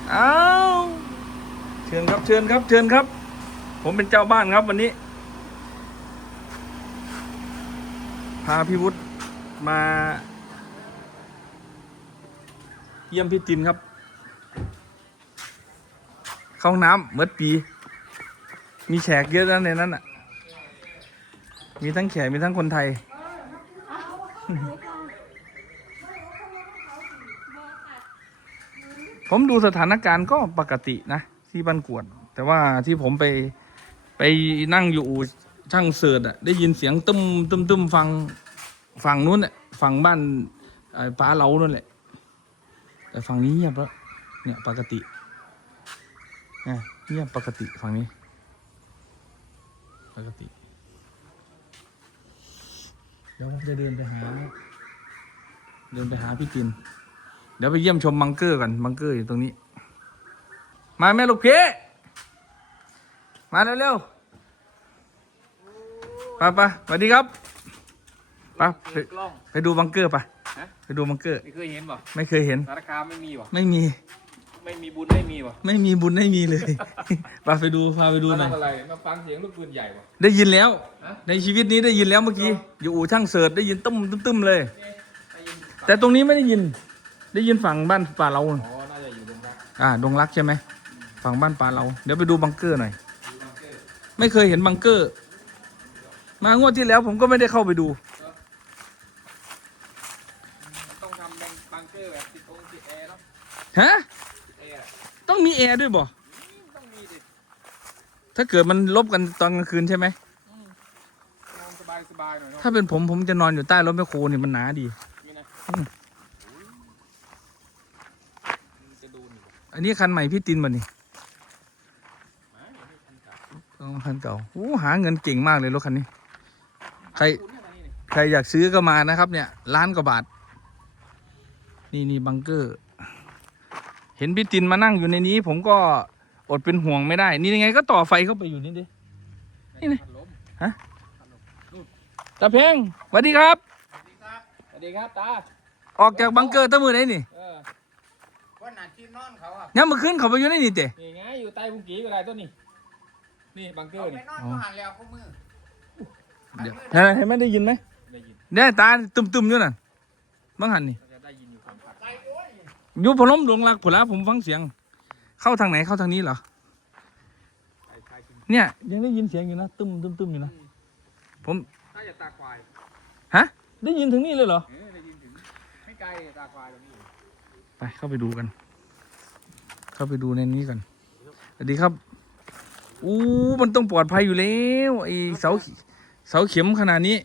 อ้าวเชิญครับเชิญครับเชิญครับผมเป็นเจ้าบ้านครับวันนี้พาพี่วุฒิมาเยี่ยมพี่จินครับเข้าห้องน้ำเมื่อปีมีแขกเยอะนะในนั้นอ่ะมีทั้งแขกมีทั้งคนไทย ผมดูสถานการณ์ก็ปกตินะที่บ้านกวดแต่ว่าที่ผมไปนั่งอยู่ช่างเสิร์ชอ่ะได้ยินเสียงตึ้มตึ้มตึ้มฝั่งนู้นอ่ะฝั่งบ้านป้าเรานั่นแหละแต่ฝั่งนี้เงียบแล้วเนี่ยปกติเนี่ยเงียบปกติฝั่งนี้ปกติเดี๋ยวผมจะเดินไปหาพี่จินเดี๋ยวไปเยี่ยมชมบังเกอร์ก่อนบังเกอร์อยู่ตรงนี้มาแม่ลูกพี่มาเร็วๆไปสวัสดีครับไปดูบังเกอร์ไปดูบังเกอร์ไม่เคยเห็นป่ะไม่เคยเห็นสารคามไม่มีป่ะไม่มีบุญไม่มีป่ะไม่มีบุญไม่มีเลยพาไปดูหน่อยอะไรมาฟังเสียงลูกปืนใหญ่ป่ะได้ยินแล้วในชีวิตนี้ได้ยินแล้วเมื่อกี้อยู่อู่ช่างเสิร์ชได้ยินตึ้มเลยแต่ตรงนี้ไม่ได้ยินฝั่งบ้านป่าเราอ๋อน่าจะอยู่ดงรักดงรักใช่ไหมฝั่งบ้านป่าเราเดี๋ยวไปดูบังเกอร์หน่อยไม่เคยเห็นบังเกอร์มางวดที่แล้วผมก็ไม่ได้เข้าไปดูต้องทำบังเกอร์แบบติดแอร์เนาะฮะแอร์ต้องมีแอร์ด้วยบ่ต้องมีดิถ้าเกิดมันลบกันตอนกลางคืนใช่ไหมนอนสบายหน่อยเนาะถ้าเป็นผมจะนอนอยู่ใต้รถแมคโครนี่มันหนาดีอันนี้คันใหม่พี่ตินบ่นี่คันเก่าหาเงินเก่งมากเลยรถคันนี้ใครอยากซื้อก็มานะครับเนี่ย1,000,000 กว่าบาทนี่บังเกอร์เห็นพี่ตินมานั่งอยู่ในนี้ผมก็อดเป็นห่วงไม่ได้นี่ยังไงก็ต่อไฟเข้าไปอยู่นี่ดินี่ไงฮะตาเพ่งสวัสดีครับสวัสดีครับตาออกจากบังเกอร์ตั้งมือไหนนี่วันนั้นที่นอนเขาอ่ะเนี่ยเมื่อคืนเขาไปอยู่ในนี่เตะนี่ไงอยู่ใต้บุ้งกี้ก็ได้ต้นนี่บังเกอร์นี่นอนก็หันแล้วก็มือเดี๋ยวเห็นไหมได้ยินไหมได้ยินเนี่ยตาตึมอยู่นั่นบังหันนี่ได้ยินอยู่ความพัดอยู่พนมดวงรักผุละผมฟังเสียงเข้าทางไหนเข้าทางนี้เหรอเนี่ยยังได้ยินเสียงอยู่นะตึมอยู่นะผมน่าจะตาควายฮะได้ยินถึงนี่เลยเหรอได้ยินถึงไม่ไกลตาควายตรงนี้ไปเข้าไปดูกันเข้าไปดูในนี้กันสวัสดีครับมันต้องปลอดภัยอยู่แล้วไอ้เสาเข็มขนาดนี้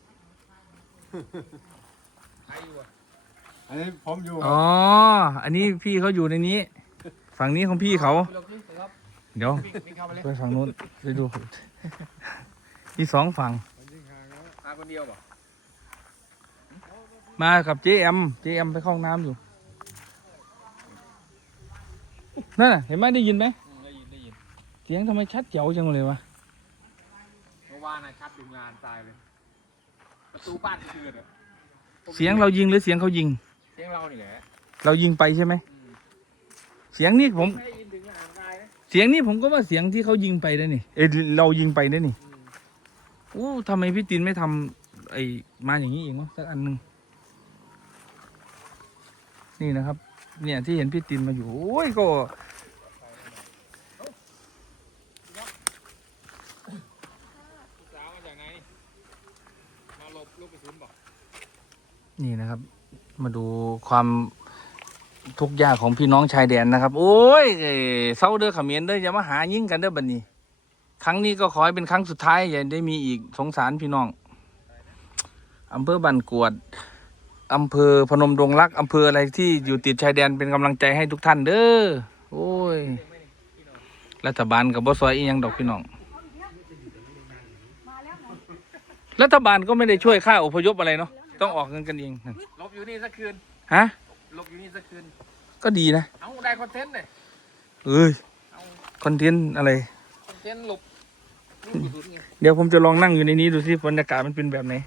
อันนี้ผมอยู่อ๋ออันนี้พี่เขาอยู่ในนี้ฝั่งนี้ของพี่เขาเดี๋ยวไปฝั่งโน้นไปดูที่2 ฝั่งมาคนเดียวป่ะมากับเจแอมไปเข้าห้องน้ำอยู่นั่นน่ะเห็นไหมได้ยินไหมได้ยินเสียงทำไมชัดเจ๋วจังเลยวะเมื่อวานชัดดึงงานตายเลยประตูบ้านเชือดเสียงเรายิงหรือเสียงเขายิงเสียงเราเนี่ยเรายิงไปใช่ไหมเสียงนี้ผมเสียงนี้ผมก็ว่าเสียงที่เขายิงไปนะนี่เรายิงไปนะนี่ทำไมพี่ตินไม่ทำมาอย่างนี้เองวะสักอันหนึ่งนี่นะครับเนี่ยที่เห็นพี่ตินมาอยู่ก็นี่นะครับมาดูความทุกข์ยากของพี่น้องชายแดนนะครับโอ้ยเศร้าเด้อเขมรเด้ออย่ามาหายิ่งกันเด้อบัดนี้ครั้งนี้ก็ขอให้เป็นครั้งสุดท้ายอย่าได้มีอีกสงสารพี่น้องอำเภอบ้านกวดอำเภอพนมดงรักอำเภออะไรที่อยู่ติดชายแดนเป็นกำลังใจให้ทุกท่านเด้อโอ้ยรัฐบาลกับบ่ซอยอีหยังดอกพี่น้องรัฐบาลก็ไม่ได้ช่วยค่าอพยพอะไรเนาะต้องออกเงินกันเองลบอยู่นี่สักคืนฮะลบอยู่นี่สักคืนก็ดีนะเอาได้คอนเทนต์เลยคอนเทนต์อะไรคอนเทนต์หลบเดี๋ยวผมจะลองนั่งอยู่ในนี้ดูสิบรรยากาศมันเป็นแบบไหน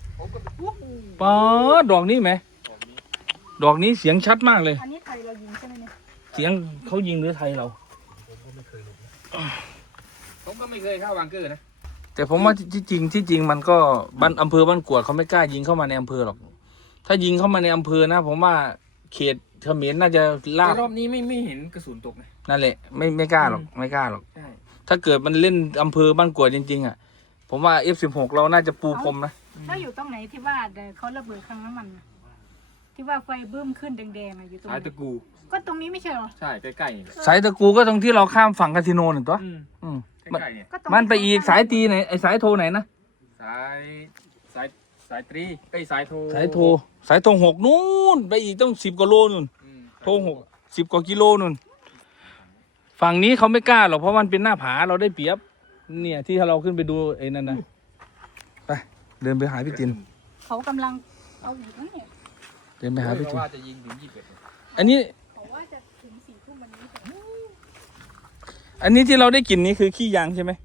ป๊าดอกนี้ไหมดอกนี้เสียงชัดมากเลยอันนี้ไทยเรายิงใช่ไหมเนี่ยเสียงเขายิงหรือไทยเราผมก็ไม่เคยเข้าบังเกอร์นะแต่ผมว่าที่จริงมันก็บ้านอำเภอบ้านกวดเขาไม่กล้ายิงเข้ามาในอำเภอหรอก ถ้ายิงเข้ามาในอำเภอนะ ผมว่าเขตเขมรน่าจะลาบรอบนี้ไม่เห็นกระสุนตกนะนั่นแหละไม่กล้าหรอกไม่กล้าหรอกใช่ถ้าเกิดมันเล่นอำเภอบ้านกวดจริงๆอ่ะ ผมว่า F16 เราน่าจะปูพรมนะถ้าอยู่ตรงไหนที่ว่าเขาระเบิดครั้งน้ำมันน่ะที่ว่าไฟบึ้มขึ้นแดงๆอะอยู่ตรงสายไหนตะกูก็ตรงนี้ไม่ใช่เหรอใช่ใกล้ๆนี่แหละสายตะกูก็ตรงที่เราข้ามฝั่งคาสิโนหนึ่งตัวอืมมันใกล้ๆเนี่ยก็ตรงมันไปอีกสายตีไหนไอสายโทรไหนนะสายสายสายตรีไอ้ยสายโทรสายโทร6นู่นไปอีกต้อง10กว่าโลนู่นอืมโทร10 กว่ากิโลนู่นฝั่งนี้เขาไม่กล้าหรอกเพราะมันเป็นหน้าผาเราได้เปรียบ เนี่ยที่เราขึ้นไปดูไอ้นั่นนะไปเดินไปหาพี่จินเขากำลังเอาอยู่นั่นเนี่ยเดินไปหาพี่เพจินราะว่าจะยิงถึง21 อันนี้เขาว่าจะถึง4 ทุ่มวันนี้แต่อันนี้ที่เราได้กลิ่นนี้คือขี้ยางใช่ไหม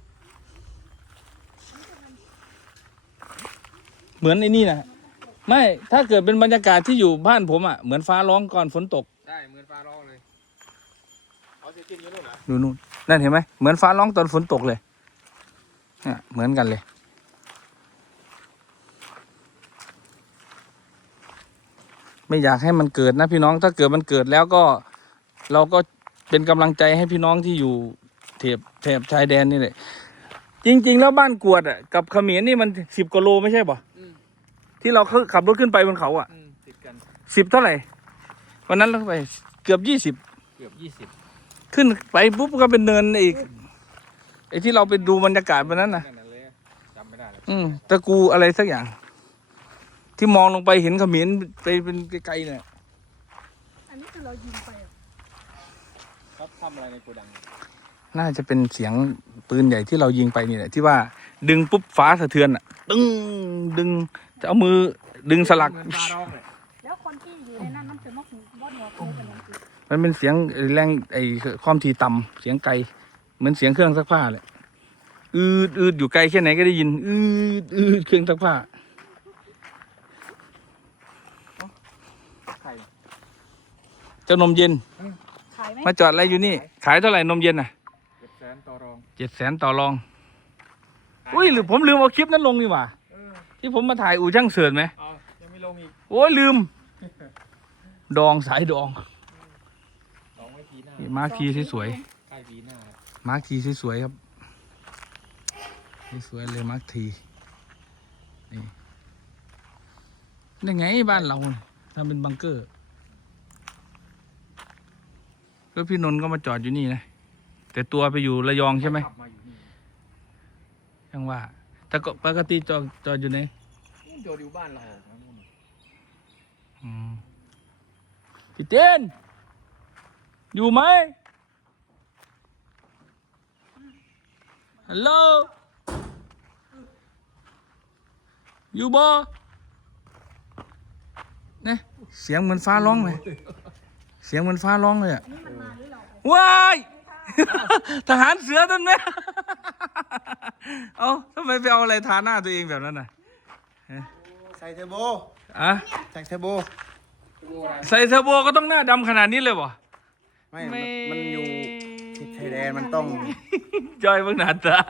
เหมือนไอ้นี่นะไม่ถ้าเกิดเป็นบรรยากาศที่อยู่บ้านผมอ่ะเหมือนฟ้าร้องก่อนฝนตกใช่เหมือนฟ้าร้องเลยเอาเสียกินอยู่นู่นเหรอดูนู่นนั่นเห็นไหมเหมือนฟ้าร้องตอนฝนตกเลยเนี่ยเหมือนกันเลย ไม่อยากให้มันเกิดนะพี่น้องถ้าเกิดมันเกิดแล้วก็เราก็เป็นกำลังใจให้พี่น้องที่อยู่แถบชายแดนนี่แหละจริง ๆ แล้วบ้านกวดอ่ะกับเขมรนี่มัน10 กว่าโลไม่ใช่ป่ะอืมที่เราขับรถขึ้นไปบนเขาอ่ะติดกัน 10 เท่าไหร่วันนั้นเราไปเกือบ20 เกือบ20 ขึ้นไปปุ๊บก็เป็นเนินอีกไอ้ที่เราไปดูบรรยากาศวันนั้นนะนั่นน่ะเลยจำไม่ได้แล้วตะกูอะไรสักอย่าง ที่มองลงไปเห็นเขมรไปเป็นไกลๆเนี่ยอันนี้คือเรายิงไปเหรอเขาทำอะไรในโกดังน่าจะเป็นเสียงปืนใหญ่ที่เรายิงไปนี่แหละที่ว่าดึงปุ๊บฟ้าสะเทือนอ่ะดึงจะเอามือดึงสลักเหมือนฟ้าร้องเลยแล้วคนที่อยู่ในนั้นมันจะมาหูบอดหัวโตกันยังไงมันเป็นเสียงแรงความถี่ต่ำเสียงไกลเหมือนเสียงเครื่องซักผ้าแหละอืดอยู่ไกลแค่ไหนก็ได้ยินอืดเครื่องซักผ้าใครเจ้านมเย็นขายไหมมาจอดอะไรอยู่นี่ ขายเท่าไหร่นมเย็นอ่ะ 700,000ต่อรอง 700,000ต่อรองอุ้ยหรือผมลืมเอาคลิปนั้นลงนี่หว่าที่ผมมาถ่ายอู่ช่างเสิร์ชไหมเอายังไม่ลงอีกโอ้ยลืม ดองสายดองลองไว้ปีหน้านี่มาร์คคีสวยใกล้ปีหน้าๆมาร์คคีสวยๆครับสวยๆเลยมาร์คทีนี่นี่ไงบ้านเราทำเป็นบังเกอร์แล้วพี่นนท์ก็มาจอดอยู่นี่นะแต่ตัวไปอยู่ระยองใช่ไหมขับมาอยู่นี่ยังว่า แต่ก็ปกติจอดอยู่ไหนนี่โดดอยู่บ้านเราทั้งหมดพี่เจนอยู่ไหมฮัลโหลอยู่บ่เนี่ยเสียงเหมือนฟ้าร้องเลยเสียงเหมือนฟ้าร้องเลยอ่ะอันนี้มันมาหรือเราไปว้าย ทหารเสือท่านไหม เอาทำไมไปเอาอะไรทาหน้าตัวเองแบบนั้นน่ะใส่เทอร์โบอะใส่เทอร์โบใส่เทอร์โบก็ต้องหน้าดำขนาดนี้เลยวะไม่มันอยู่ที่ชายแดนมันต้องจอยเบิ่งหน้าตา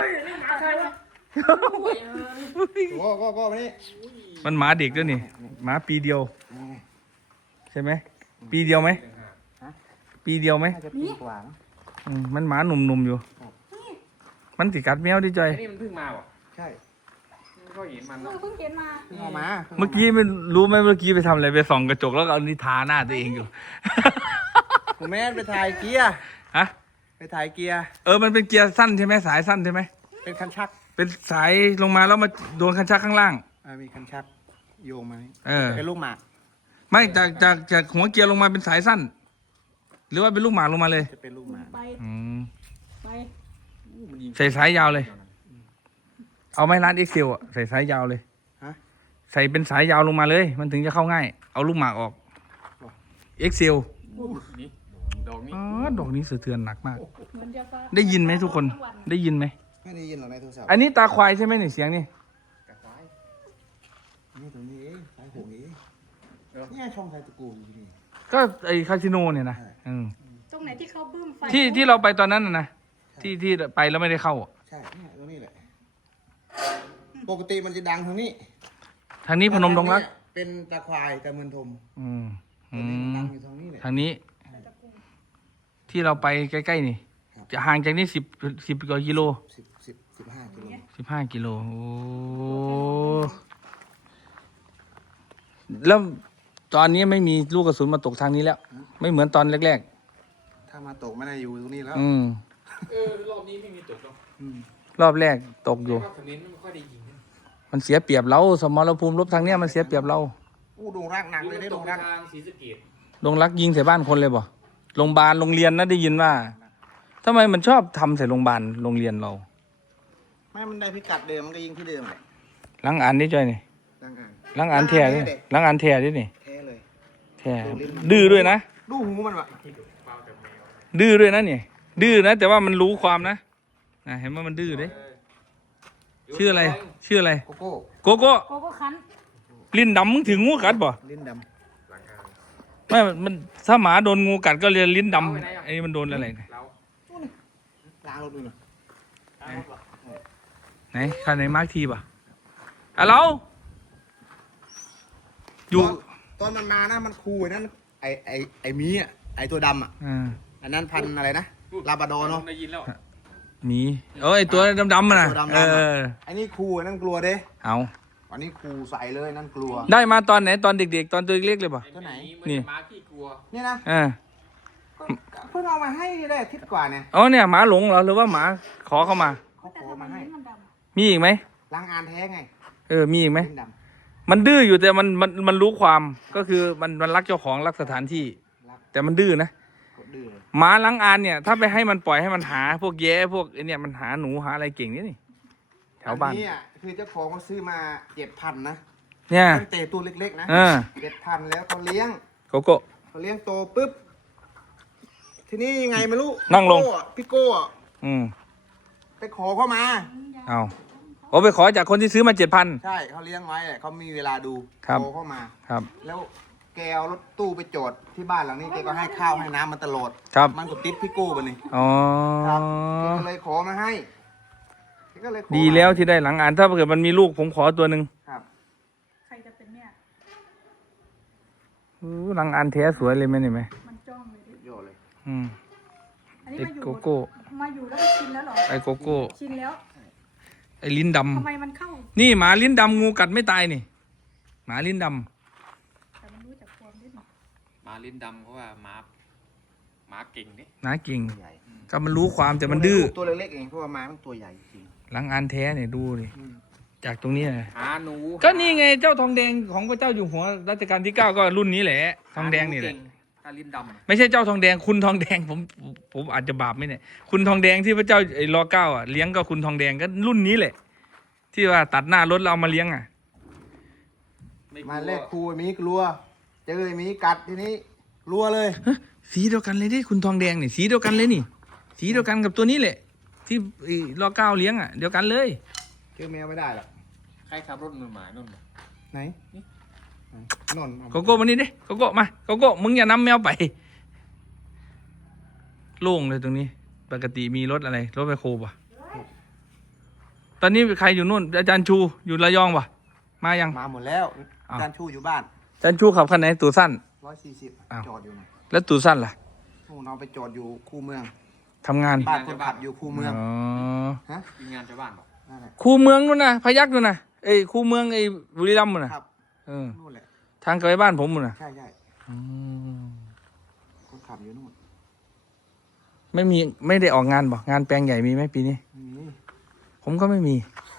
ก็มานี่มันหมาเด็กด้วยนี่หมาปีเดียว ใช่ไหม ปีเดียวไหม ปีเดียวไหมน่าจะปีกว่ามั้งมันหมาหนุ่มๆอยู่ มันติกัดแมวดิจอยไอ้นี่มันเพิ่งมาบ่ใช่ไม่ค่อยเห็นมันเอเนาะอเพิ่งเห็นมาเพิ่งเอามาเมื่อกี้ไม่รู้ไหมเมื่อกี้ไปทำอะไรไปส่องกระจกแล้วก็เอานิทาหน้าตัวเองอยู่ผมแม่นไปถ่ายเกียร์ฮะไปถ่ายเกียร์มันเป็นเกียร์สั้นใช่ไหมสายสั้นใช่ไหมเป็นคันชักเป็นสายลงมาแล้วมาโดนคันชักข้างล่างมีคันชักโยงมานี่เป็นลูกหมากไม่จากหัวเกียร์ลงมาเป็นสายสั้น หรือว่าเป็นลูกหมากลงมาเลยจะเป็นลูกหมากไปอืมไปมันยิงใส่สายยาวเลย เอาไหมร้านเอ็กเซลใส่สายยาวเลยฮะใส่เป็นสายยาวลงมาเลย มันถึงจะเข้าง่าย เอาลูกหมากออกเอ็กเซลนี่ดอกนี้ดอกนี้สะเทือนหนักมากเหมือนจะฟ้าได้ยินไหมทุกคนทั้งวัได้ยินไหมไม่ได้ยินหรอกในโทรศัพท์อันนี้ตาควายใช่ไหมเนี่ยเสียงนี่กระซ้ายนี่ตรงนี้เองสายหูนี้เนี่ยช่องไฟตะกูอยู่นี่ก็ไอคาสิโนเนี่ยนะใช่ตรงไหนที่เขาบึ้มไฟที่เราไปตอนนั้นนะที่ไปแล้วไม่ได้เข้าใช่เนี่ยตรงนี้แหละปกติมันจะดังทางนี้ทางนี้พนมดงรักเป็นตะควายตะเมือนทมอืมตัวนี้มันดังอยู่ทางนี้แหละทางนี้ ที่เราไปใกล้ๆนี่ จะห่างจากนี่10 กว่ากิโล 15 กิโล 15 กิโลโอ้แล้วตอนนี้ไม่มีลูกกระสุนมาตกทางนี้แล้ว ไม่เหมือนตอนแรกถ้ามาตกไม่ได้อยู่ตรงนี้แล้วๆรอบนี้ไม่มีตกหรอกรอบแรกตกอยู่แต่ว่าคอมเมนต์ไม่ค่อยได้ยิงนะมันเสียเปรียบเราสมรภูมิรบทางเนี้ยมันเสียเปรียบเราอู้ดงรักหนักเลยได้ตดกงรักทางศรีสะเกษลงรักยิงใส่บ้านคนเลยบ่โรงพยาบาลโรงเรียนนะได้ยินว่าทำไมมันชอบทำใส่โรงพยาบาลโรงเรียนเราไม่มันได้พิกัดเดิมมันก็ยิงที่เดิมแหละล้างอ่านนี่จ้อยนี่ดังอ่านล้างอ่านแท้ดิล้างอ่านแท้ดินี่แท้เลยแท้ดื้อด้วยนะดูหูมันวะดื้อด้วยนะนี่ดื้อนะแต่ว่ามันรู้ความนะเห็นว่ามันดื้อเด้ชื่ออะไรชื่ออะไรโกโก้โกโก้โกโก้คันลิ้นดำมึงถึงงูกัดบ่ลิ้นดไม่มันถ้าหมาโดนงูกัดก็เรียนลิ้นดำไอ้นี่มันโดนอะไรเนี่ยเราำล้างรถดูหน่อยไหนข้างไหนมาร์คทีป่ะอ่ะเราอยู่ตอนมันมานะมันคูไอ้นั่นไอ้หมีอ่ะไอ้ตัวดำอ่ะ อันนั้นพันธุ์อะไรนะลาบราดอร์เนาะได้ยินแล้วหมีไอตัวดำๆมันนะตัวดำๆ ไอ้นี่คูไอ้นั่นกลัวเด้เอาอันนี้คูใส่เลยนั่นกลัวได้มาตอนไหนตอนเด็กๆ ตอนตัวเล็กๆเลยป่ะตัวไหนนี่ม้าขี้กลัวเนี่ยนะอ่าก็เพิ่งเอามาให้ได้อาทิตย์กว่าเนี่ยอ๋อเนี่ยหมาหลงเหรอหรือว่าหมาขอเข้ามาเขาแต่ขอทำไมมาให้ลิ้นมันดำมีอีกไหมล้างอานแท้ไงมีอีกไหมลิ้นดมันดื้ออยู่แต่มันรู้ความก็คือมันรักเจ้าของรักสถานที่ำรักแต่มันดื้อนะกดดื้อเลยหมาล้างอานเนี่ย ถ้าไปให้มันปล่อยให้มันหาพวกแย้พวกไอเนี่ยมันหาหนูหาอะไรเก่งนี่แถวบ้านอันนี้อ่ะคือเจ้าของเขาซื้อมา7,000นะเนี่ยตั้งแต่ตัวเล็กๆนะเออ 7,000แล้วเขาเลี้ยงโกโก้เขาเลี้ยงโตปุ๊บ ทีนี้ยังไงไม่รู้นั่งลงพี่โก้อะ ไปขอเข้ามาเอาโอ้ไปขอจากคนที่ซื้อมา7,000 ใช่เขาเลี้ยงไว้แหละเขามีเวลาดูครับโทรเข้ามาครับแล้วแกเอารถตู้ไปจอดที่บ้านหลังนี้แกก็ให้ข้าวให้น้ำมันตลอดครับมันก็ติดพี่โก้ไปนี่อ๋อครับแกก็เลยขอมาให้แกก็เลยขอดีแล้วที่ได้หลังอ่านถ้าเกิดมันมีลูกผมขอตัวหนึ่งครับใครจะเป็นเนี่ยหลังอ่านแท้สวยเลยไหมนี่ไหมมันจ้องเลยดิโยนเลยอันนี้ไอ้มาอยู่โกโก้มาอยู่แล้วก็ชินแล้วเหรอไอ้โกโก้ชินแล้วไอ้ลิ้นดทำไมมันเข้าำนี่หมาลิ้นดำงูกัดไม่ตายนี่หมาลิ้นดแต่มันรู้จักความด้วยนี่ม้าลิ้นดำเพราะว่าม้าเก่งนี่ำหนาเก่งใหญ่ก็มันรู้ความแต่มันดื้อตัวเล็กๆเองเพราะว่าไม้มันตัวใหญ่จริงหลังอ่านแท้เนี่ยดูดิอืมจากตรงนี้นะหาหนูก็นี่ไงเจ้าทองแดงของพระเจ้าอยู่หัวรัชกาลที่ 9ก็รุ่นนี้แหละทองแดงนี่แหละถ้าลิ้นดำอะไม่ใช่เจ้าทองแดงคุณทองแดงผมอาจจะบาปไหมเนี่ยคุณทองแดงที่พระเจ้าไอ้ร.9อ่ะเลี้ยงก็คุณทองแดงก็รุ่นนี้แหละ ที่ว่าตัดหน้ารถเราเอามาเลี้ยงอ่ะไม่กลัวมาแรกครูไอ้หมีกลัว เจอไอ้หมีกัดทีนี้กลัวเลยสีเดียวกันเลยดิคุณทองแดงนี่สีเดียวกันเลยนี่ สีเดียวกันกับตัวนี้แหละ ที่ไอ้ร.9เลี้ยงอ่ะเดียวกันเลยเจอแมวไม่ได้หรอกใครขับรถนุ่นหมายนุ่นน่ะไหนนนท์โกโก้มานี่ดิโกโก้มาโกโก้มึงอย่านำแมวไปโล่งเลยตรงนี้ ปกติมีรถอะไรรถไมคโครป่ะตอนนี้ใครอยู่นู่นอาจารย์ชูอยู่ระยองป่ะมายังมาหมดแล้วอ้าวจานชูอยู่บ้านอาจารย์ชูขับคันไหนตูสั้น 140 อ้าวจอดอยู่นะแล้วตูสั้นล่ะโอ้เราไปจอดอยู่คูเมืองทำงานบ้านคนขับอยู่คูเมืองอ๋อฮะมีงานชาวบ้านบอกนั่นแหละคูเมืองนู่นนะพยัคฆ์นู่นนะเอ้ยคูเมืองไอ้บุรีรัมย์นู่นนะครับ เออนู่นแหละทางกลับไปบ้านผมนู่นนะใช่ใช่อืมคนขับอยู่นู่นไม่ได้ออกงานบ่งานแปลงใหญ่มีไหมปีนี้นี่ผมก็ไม่มี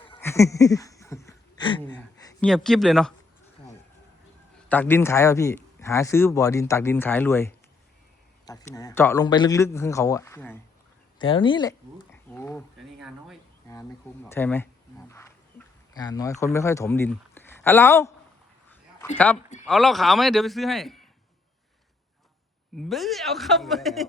นี่นะเงียบกริบเลยเนาะใช่ตักดินขายป่ะพี่ หาซื้อบ่อดินตักดินขายรวยตักที่ไหนอะเจาะลงไปลึกๆข้างเขาอะที่ไหนแถวนี้แหละโอ้แต่นี่งานน้อยงานไม่คุ้มหรอกใช่ไหมงานน้อยคนไม่ค่อยถมดินฮัลโหลครับ เอาเหล้าขาวไหมเดี๋ยวไปซื้อให้บื้อเอาครับ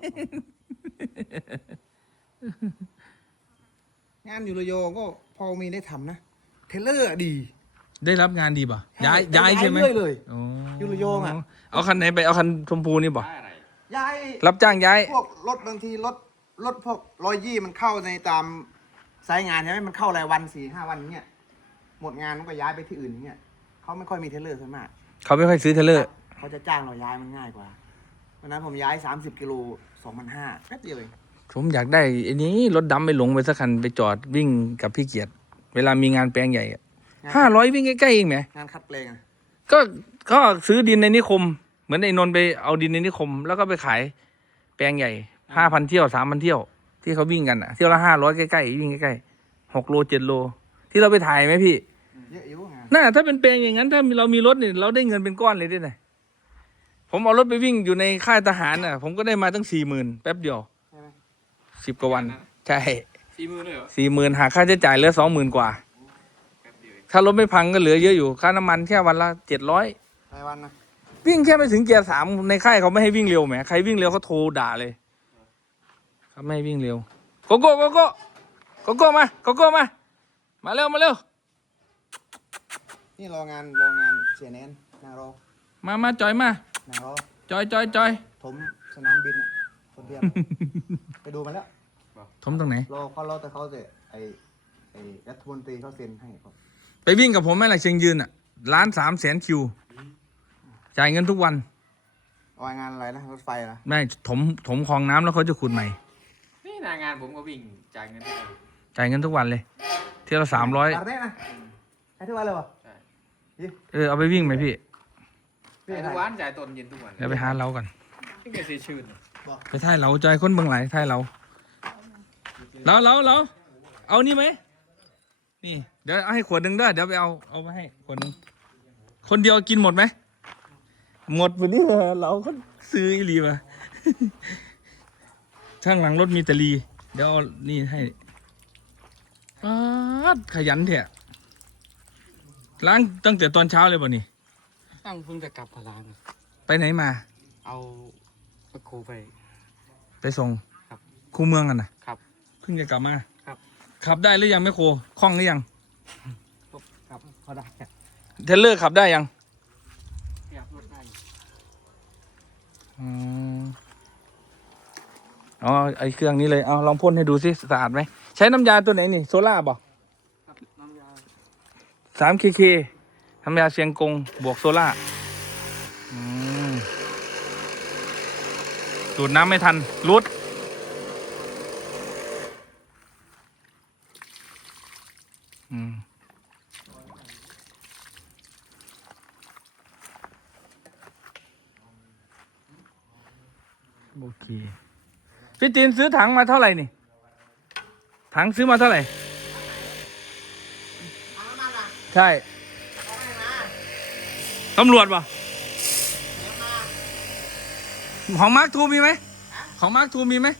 งานอยู่ระยองก็พอมีได้ทำนะ เทเลอร์อะดีได้รับงานดีป่ะใช่ย้ายใช่ไหมเรื่อยเลยอ๋ออยู่ระยองอะเอาคันไหนไปเอาคันชมพูนี่ป่ะได้อะไรฮย้ายรับจ้างย้ายพวกรถบางทีรถพวก120มันเข้าในตามสายงานใช่ไหมมันเข้ารายวัน4-5 วันอย่างเงี้ยหมดงานมันก็ย้ายไปที่อื่นอย่างเงี้ยเขาไม่ค่อยมีเทรลเลอร์ส่วนมากเขาไม่ค่อยซื้อเทรลเลอร์เขาจะจ้างเราย้ายมันง่ายกว่าวันนั้นผมย้าย30 กิโล 2,500แป๊บเดียวเองผมอยากได้อันนี้รถดำไปหลงไปสักคันไปจอดวิ่งกับพี่เกียรติเวลามีงานแปลงใหญ่500วิ่งใกล้ๆเองไหมงานคัดแปลงอะก็ซื้อดินในนิคม เหมือนไอ้นนท์ไปเอาดินในนิคม แล้วก็ไปขายแปลงใหญ่5,000 เที่ยว 3,000 เที่ยวที่เขาวิ่งกันอ่ะเที่ยวละ500ใกล้ๆวิ่งใกล้ๆ6 โล 7 โลที่เราไปถ่ายไหมพี่เยอะอยู่งานน่าถ้าเป็นแปลงอย่างนั้นถ้าเรามีรถเนี่ยเราได้เงินเป็นก้อนเลยด้วยนะผมเอารถไปวิ่งอยู่ในค่ายทหารน่ะ ผมก็ได้มาตั้ง40,000แป๊บเดียวใช่ไหม 10 กว่าวันใช่ 40,000เลยเหรอ 40,000หาค่าใช้จ่ายเหลือ20,000 กว่าแป๊บเดียวเองถ้ารถไม่พังก็เหลือเยอะอยู่ค่าน้ำมันแค่วันละ700 รายวันนะวิ่งแค่ไม่ถึงเกียร์3ในค่ายเขาไม่ให้วิ่งเร็วแหมใครวิ่งเร็วเขาโทรด่าเลยเขาไม่ให้วิ่งเร็วโกโก้โกโก้โกโก้มาโกโก้มาเร็วมาเร็วนี่รองานเสียแนนนางรอมาจอยมานางรอจอยถมสนามบินอ่ะคนเดียว ไปดูมันแล้วทมตรงไหนรอแต่เขาจะไอ้รัฐมนตรีเขาเซ็นให้ครับไปวิ่งกับผมไหมล่ะเชียงยืนอ่ะ1,300,000คิวจ่ายเงินทุกวันเอางานอะไรนะรถไฟเหรอไม่ถมคลองน้ำแล้วเขาจะขุดใหม่นี่หนางานผมก็วิ่งจ่ายเงินให้เขาจ่ายเงินทุกวันเลยเที่ยวละ300 ตัดได้นะให้ทุกวันเลยเหรอใช่เอาไปวิ่งไหมพี่จ่ายทุกวันจ่ายตอนเย็นทุกวันเดี๋ยวไปหาเรากันที่เกิดเสียชื่นไปท่ายเราจอยคนเบิ่งไหลายท่ายเราเอานี่ไหมนี่เดี๋ยวเอาให้ขวดหนึ่งเด้อเดี๋ยวไปเอาไปให้ขวดหนึ่งคนเดียวกินหมดไหมหมดวันนี้เราก็ซื้ออีหลีมา ข้างหลังรถมีแต่ลีเดี๋ยวเอานี่ให้ป๊าดขยันเถอะล้างตั้งแต่ตอนเช้าเลยป่ะนี่ตั้งเพิ่งจะกลับพลางไปไหนมาเอาตะโคไปไปส่งครับคูเมืองกันนะครับ เพิ่งจะกลับมาครับขับได้หรือยังไม่โคคล่องหรือยังครับพอได้เทรลเลอร์ขับได้ยังอยากรถได้อ๋อไอเครื่องนี้เลยเอาลองพ่นให้ดูสิสะอาดไหมใช้น้ำยาตัวไหนนี่โซล่าป่ะครับน้ำยา 3KK น้ำยาเชียงกงบวกโซล่าดูดน้ำไม่ทันรุดโอเคพี่จีนซื้อถังมาเท่าไหร่นี่ถังซื้อมาเท่าไหร่ใช่ตำรวจป่ะของมาร์คทูมีไหมของมาร์คทูมีไหม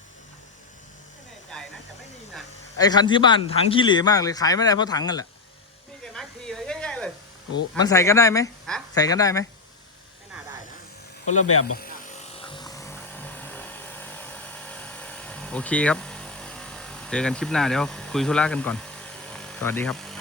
ไอ้คันที่บ้านถังขี้เหร่มากเลยขายไม่ได้เพราะถังกันแหละนี่แกมาทีเลยเยอะๆเลยโอ้มันใส่กันได้ไหมฮะใส่กันได้ไหมไม่น่าได้นะคนละแบบบ่โอเคครับเจอกันคลิปหน้าเดี๋ยวคุยธุระกันก่อนสวัสดีครับ